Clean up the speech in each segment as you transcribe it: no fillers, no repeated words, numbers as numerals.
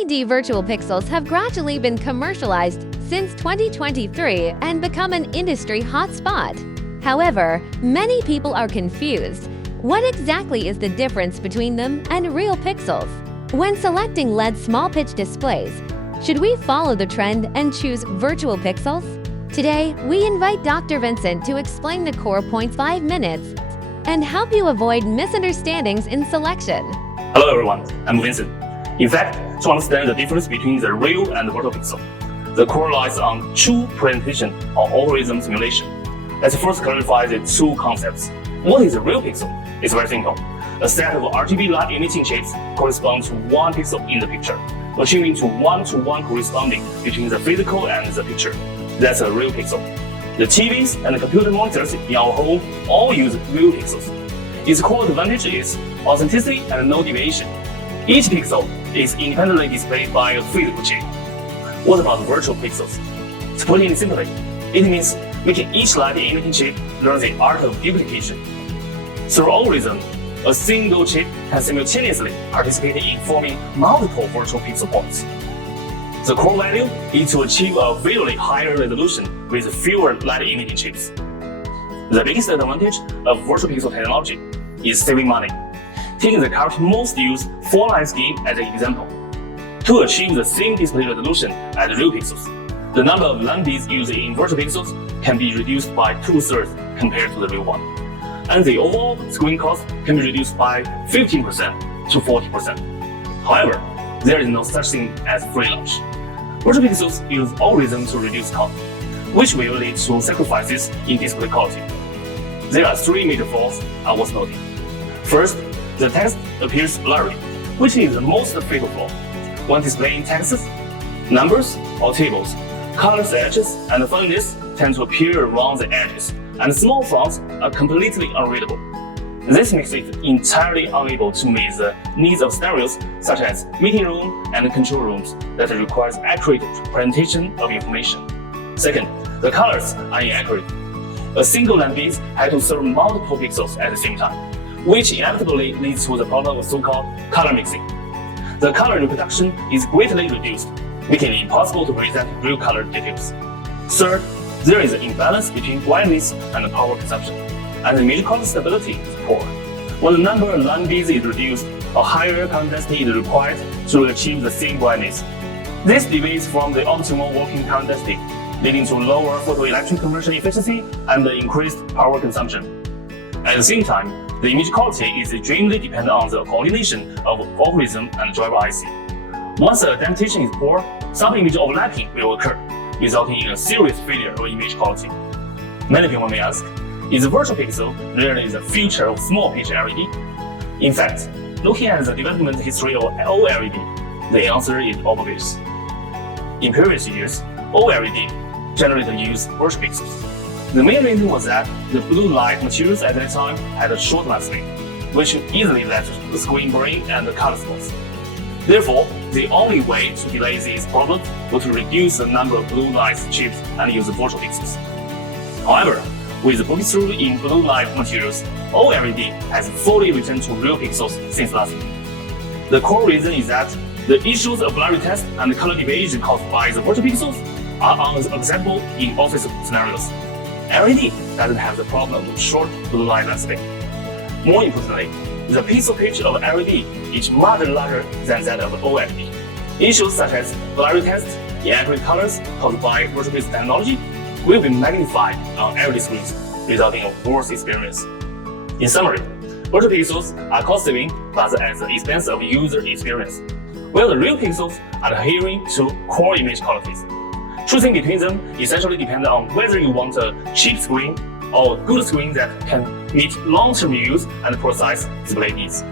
LED virtual pixels have gradually been commercialized since 2023 and become an industry hotspot. However, many people are confused. What exactly is the difference between them and real pixels? When selecting LED small pitch displays, should we follow the trend and choose virtual pixels? Today, we invite Dr. Vincent to explain the core points 5 minutes and help you avoid misunderstandings in selection. Hello everyone, I'm Vincent. In fact, to understand the difference between the real and the virtual pixel, the core lies on true presentation or algorithm simulation. Let's first clarify the two concepts. What is a real pixel? It's very simple. A set of RGB light emitting chips corresponds to one pixel in the picture, achieving to one-to-one corresponding between the physical and the picture. That's a real pixel. The TVs and the computer monitors in our home all use real pixels. Its core advantage is authenticity and no deviation. Each pixel is independently displayed by a physical chip. What about virtual pixels? To put it simply, it means making each light emitting chip learn the art of duplication. Through algorithm, a single chip can simultaneously participate in forming multiple virtual pixel points. The core value is to achieve a visually higher resolution with fewer light emitting chips. The biggest advantage of virtual pixel technology is saving money. Taking the current most used 4-line scheme as an example. To achieve the same display resolution as real pixels, the number of LAMBs used in virtual pixels can be reduced by 2/3 compared to the real one. And the overall screen cost can be reduced by 15% to 40%. However, there is no such thing as free lunch. Virtual pixels use algorithms to reduce cost, which will lead to sacrifices in display quality. There are 3 major flaws I was noting. First, the text appears blurry, which is the most fatal flaw. When displaying texts, numbers, or tables, colors, edges, and funniness tend to appear around the edges, and small fonts are completely unreadable. This makes it entirely unable to meet the needs of scenarios such as meeting room and control rooms that requires accurate presentation of information. Second, the colors are inaccurate. A single LAMB has to serve multiple pixels at the same time, which inevitably leads to the problem of so-called color mixing. The color reproduction is greatly reduced, making it impossible to present real color details. Third, there is an imbalance between brightness and power consumption, and the image quality stability is poor. When the number of LAMBs is reduced, a higher current density is required to achieve the same brightness. This deviates from the optimal working current density, leading to lower photoelectric conversion efficiency and increased power consumption. At the same time, the image quality is extremely dependent on the coordination of algorithm and driver IC. Once the adaptation is poor, some image overlapping will occur, resulting in a serious failure of image quality. Many people may ask, is the virtual pixel really the future of small pitch LED? In fact, looking at the development history of OLED, the answer is obvious. In previous years, OLED generally used virtual pixels. The main reason was that the blue light materials at that time had a short lifespan, which easily led to the screen burning and color spots. Therefore, the only way to delay these problems was to reduce the number of blue light chips and use virtual pixels. However, with the breakthrough in blue light materials, OLED has fully returned to real pixels since last year. The core reason is that the issues of blurry text and color deviation caused by the virtual pixels are unacceptable in office scenarios. LED doesn't have the problem of short blue light lifespan. More importantly, the pixel pitch of LED is much larger than that of OLED. Issues such as blurry text, inaccurate colors caused by virtual pixel technology will be magnified on LED screens, resulting in a worse experience. In summary, virtual pixels are cost-saving but at the expense of user experience, while the real pixels are adhering to core image qualities. Choosing between them essentially depends on whether you want a cheap screen or a good screen that can meet long-term use and precise display needs.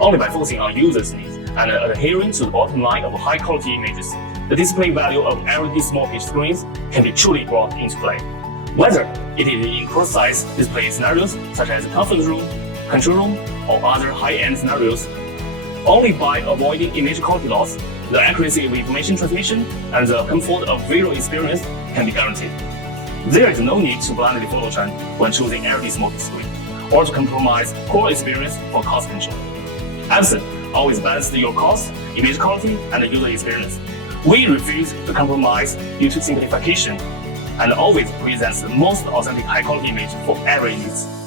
Only by focusing on users' needs and adhering to the bottom line of high-quality images, the display value of LED small pitch screens can be truly brought into play. Whether it is in precise display scenarios such as conference room, control room, or other high-end scenarios, only by avoiding image quality loss, the accuracy of information transmission and the comfort of visual experience can be guaranteed. There is no need to blindly follow trend when choosing LED small pitch screen, or to compromise core experience for cost control. Absen always balances your costs image quality, and user experience. We refuse to compromise due to simplification and always presents the most authentic high-quality image for every needs.